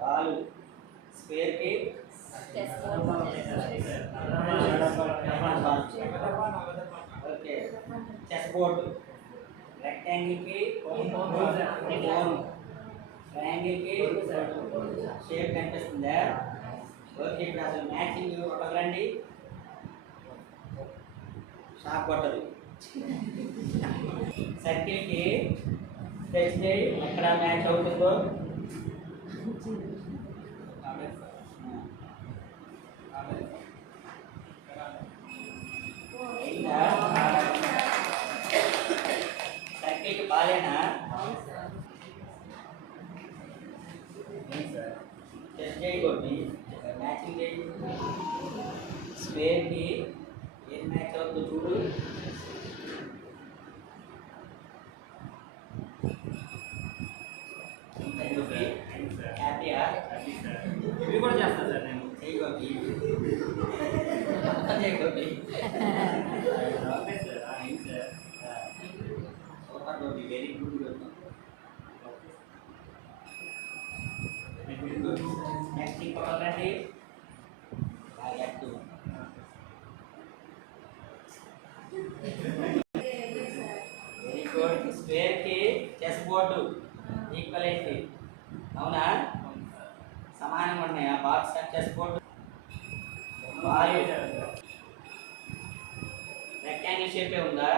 ball square కి okay chess board rectangle కి cone triangle కి షేప్ కనిపిస్తుందా ఓకే ఇప్పుడు అసలు మ్యాచింగ్ ఒకరండి షాప్ కొట్టదు సర్కిల్ కి స్కెచ్ చేయి ఎక్కడ మ్యాచ్ అవుతుందో సర్కిల్ కి బాలేనా స్కెచ్ చేయకూడదు మ్యాచింగ్ చేయి స్క్వేర్ కి ఏం మ్యాచ్ అవుతుందో చూడు హ్యాపీయా ఇవి కూడా చేస్తాను సార్ నేను చేయకూడదు చేయకూడదు super Gopi very good next ఇంకొకరండి వెరీ గుడ్ స్క్వేర్ కి చెస్ బోర్డు ఈక్వలెంట్ అవునా సమానంగా ఉన్నాయా బాక్స్ చెస్ బోర్డు రెక్టాంగిల్ షేపే ఉందా